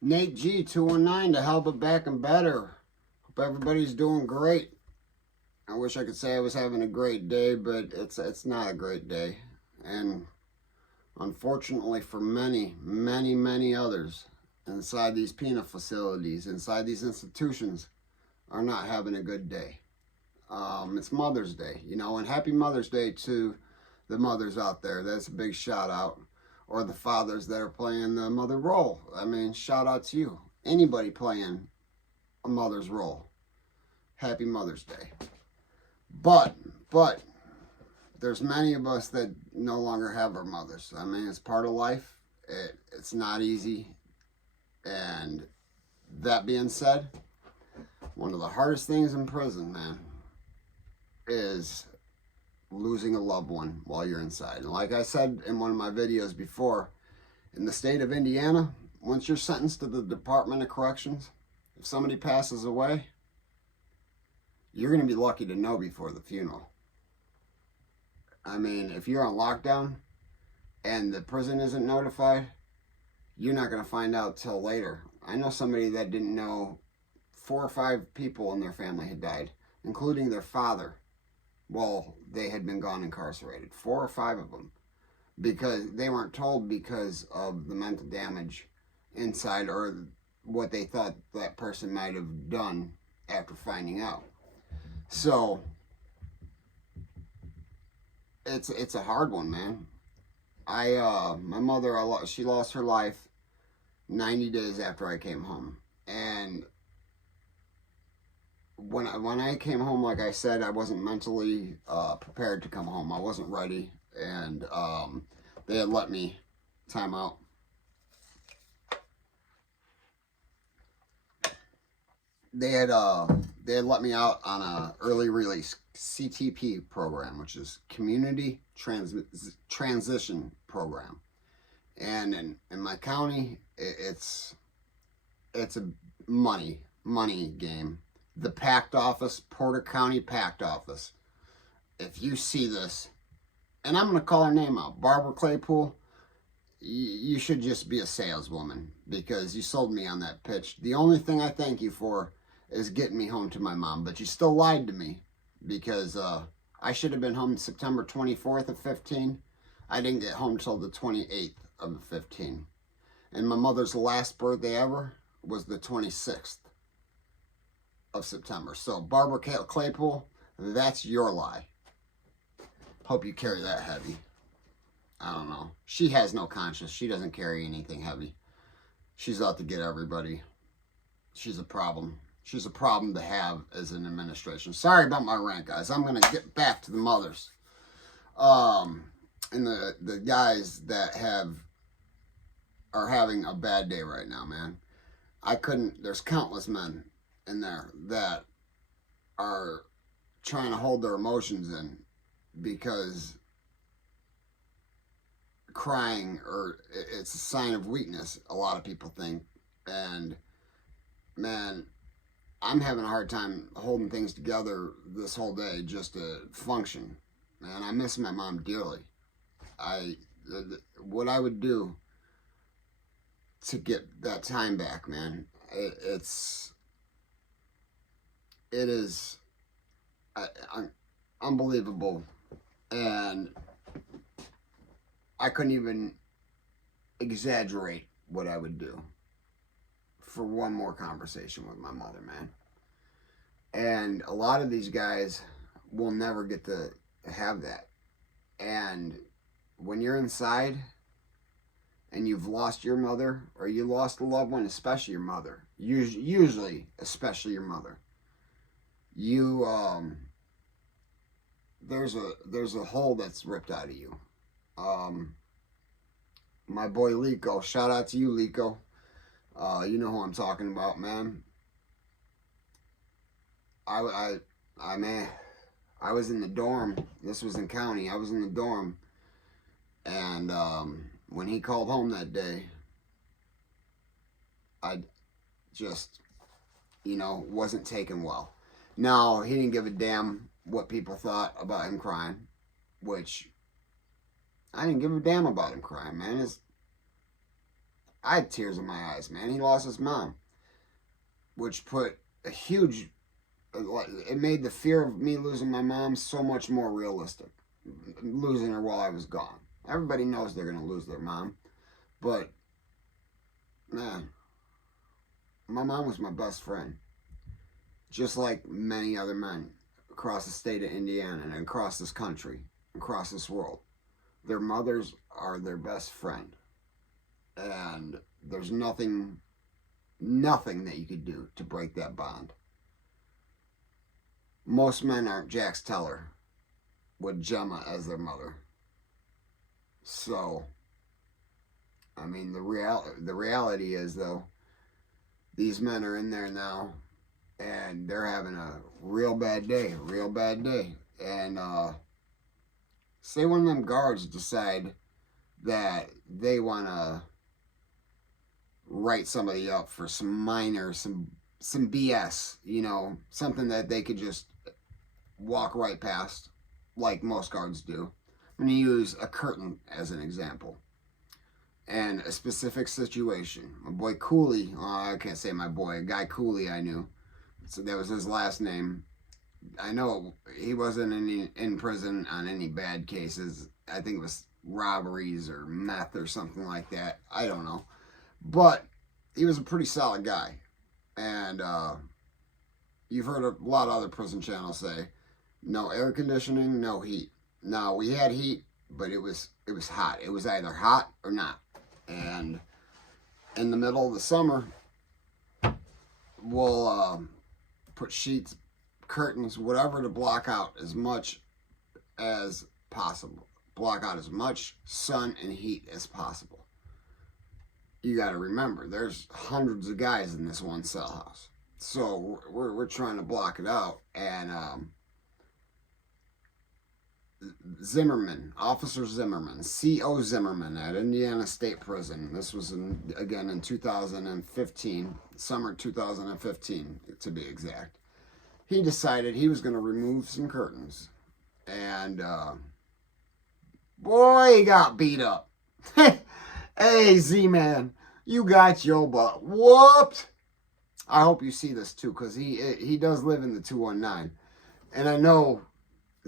Nate G 219 to Help It Back and Better. Hope everybody's doing great. I wish I could say I was having a great day, but it's not a great day. And unfortunately for many others inside these penal facilities, inside these institutions, are not having a good day. It's Mother's Day, and happy Mother's Day to the mothers out there. That's a big shout out. Or the fathers that are playing the mother role. I mean, shout out to you. Anybody playing a mother's role. Happy Mother's Day. But there's many of us that no longer have our mothers. I mean, it's part of life. It's not easy. And that being said, one of the hardest things in prison, man, is losing a loved one while you're inside. And like I said in one of my videos before, in the state of Indiana, once you're sentenced to the Department of Corrections, if somebody passes away, you're going to be lucky to know before the funeral. I mean, if you're on lockdown and the prison isn't notified, you're not going to find out till later. I know somebody that didn't know 4 or 5 people in their family had died, including their father. Well, they had been gone incarcerated, 4 or 5 of them, because they weren't told because of the mental damage inside or what they thought that person might have done after finding out. So it's a hard one, man. My mother, she lost her life 90 days after I came home, and when I came home, like I said, I wasn't mentally prepared to come home. I wasn't ready, and they had let me time out. They had let me out on a early release CTP program, which is Community Transition Program, and in my county, it's a money game. The PACT office, Porter County PACT office. If you see this, and I'm going to call her name out, Barbara Claypool, you should just be a saleswoman because you sold me on that pitch. The only thing I thank you for is getting me home to my mom, but you still lied to me because I should have been home September 24th of 15. I didn't get home till the 28th of 15. And my mother's last birthday ever was the 26th. Of September. So Barbara Claypool, that's your lie. Hope you carry that heavy. I don't know. She has no conscience. She doesn't carry anything heavy. She's out to get everybody. She's a problem. She's a problem to have as an administration. Sorry about my rant, guys. I'm going to get back to the mothers. And the guys that are having a bad day right now, man. There's countless men in there that are trying to hold their emotions in because crying or it's a sign of weakness, a lot of people think. And man, I'm having a hard time holding things together this whole day just to function. Man, I miss my mom dearly. What I would do to get that time back, man, it is unbelievable, and I couldn't even exaggerate what I would do for one more conversation with my mother, man. And a lot of these guys will never get to have that. And when you're inside and you've lost your mother or you lost a loved one, especially your mother, usually especially your mother, there's a hole that's ripped out of you. My boy Lico, shout out to you, Lico. You know who I'm talking about, man. I was in the dorm. This was in county. I was in the dorm, and when he called home that day, I just, wasn't taken well. Now, he didn't give a damn what people thought about him crying, which I didn't give a damn about him crying, man. I had tears in my eyes, man. He lost his mom, which put a huge, it made the fear of me losing my mom so much more realistic. Losing her while I was gone. Everybody knows they're going to lose their mom. But, man, my mom was my best friend. Just like many other men across the state of Indiana and across this country, across this world. Their mothers are their best friend. And there's nothing that you could do to break that bond. Most men aren't Jax Teller with Gemma as their mother. So, I mean, the reality is, though, these men are in there now, and they're having a real bad day. And say one of them guards decide that they want to write somebody up for some minor, some BS, you know, something that they could just walk right past, like most guards do. I'm going to use a curtain as an example. And a specific situation. My boy Cooley, I can't say my boy, a guy Cooley I knew. So that was his last name. I know he wasn't in prison on any bad cases. I think it was robberies or meth or something like that. I don't know. But he was a pretty solid guy. And you've heard a lot of other prison channels say, no air conditioning, no heat. Now, we had heat, but it was hot. It was either hot or not. And in the middle of the summer, we'll put sheets, curtains, whatever to block out as much as possible. Block out as much sun and heat as possible. You got to remember, there's hundreds of guys in this one cell house. So we're trying to block it out. And Zimmerman, Officer Zimmerman, C.O. Zimmerman at Indiana State Prison. This was, again, in 2015, summer 2015 to be exact. He decided he was going to remove some curtains. And, boy, he got beat up. Hey, Z-Man, you got your butt whooped. I hope you see this, too, because he does live in the 219. And I know,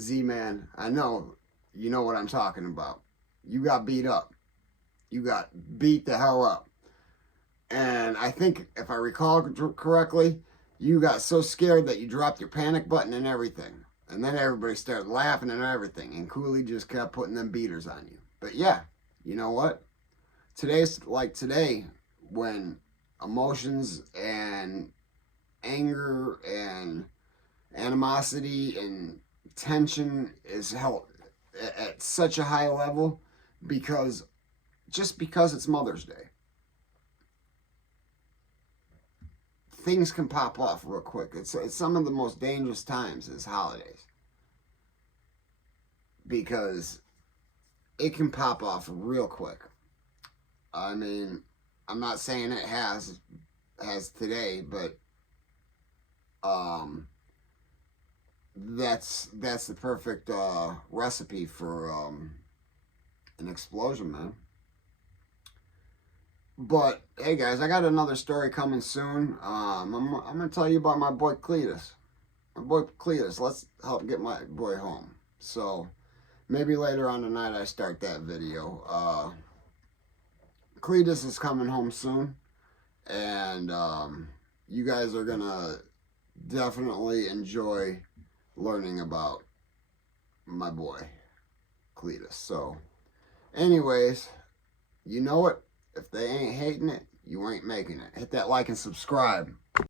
Z-Man, I know you know what I'm talking about. You got beat up. You got beat the hell up. And I think, if I recall correctly, you got so scared that you dropped your panic button and everything. And then everybody started laughing and everything. And Cooley just kept putting them beaters on you. But yeah, you know what? Today's like today, when emotions and anger and animosity and tension is held at such a high level because it's Mother's Day. Things can pop off real quick. It's some of the most dangerous times is holidays. Because it can pop off real quick. I mean, I'm not saying it has today, but that's the perfect recipe for an explosion, man. But hey, guys, I got another story coming soon. I'm gonna tell you about my boy Cletus. My boy Cletus. Let's help get my boy home. So maybe later on tonight I start that video. Cletus is coming home soon, and you guys are gonna definitely enjoy learning about my boy Cletus. So anyways, you know it. If they ain't hating it, you ain't making it. Hit that like and subscribe.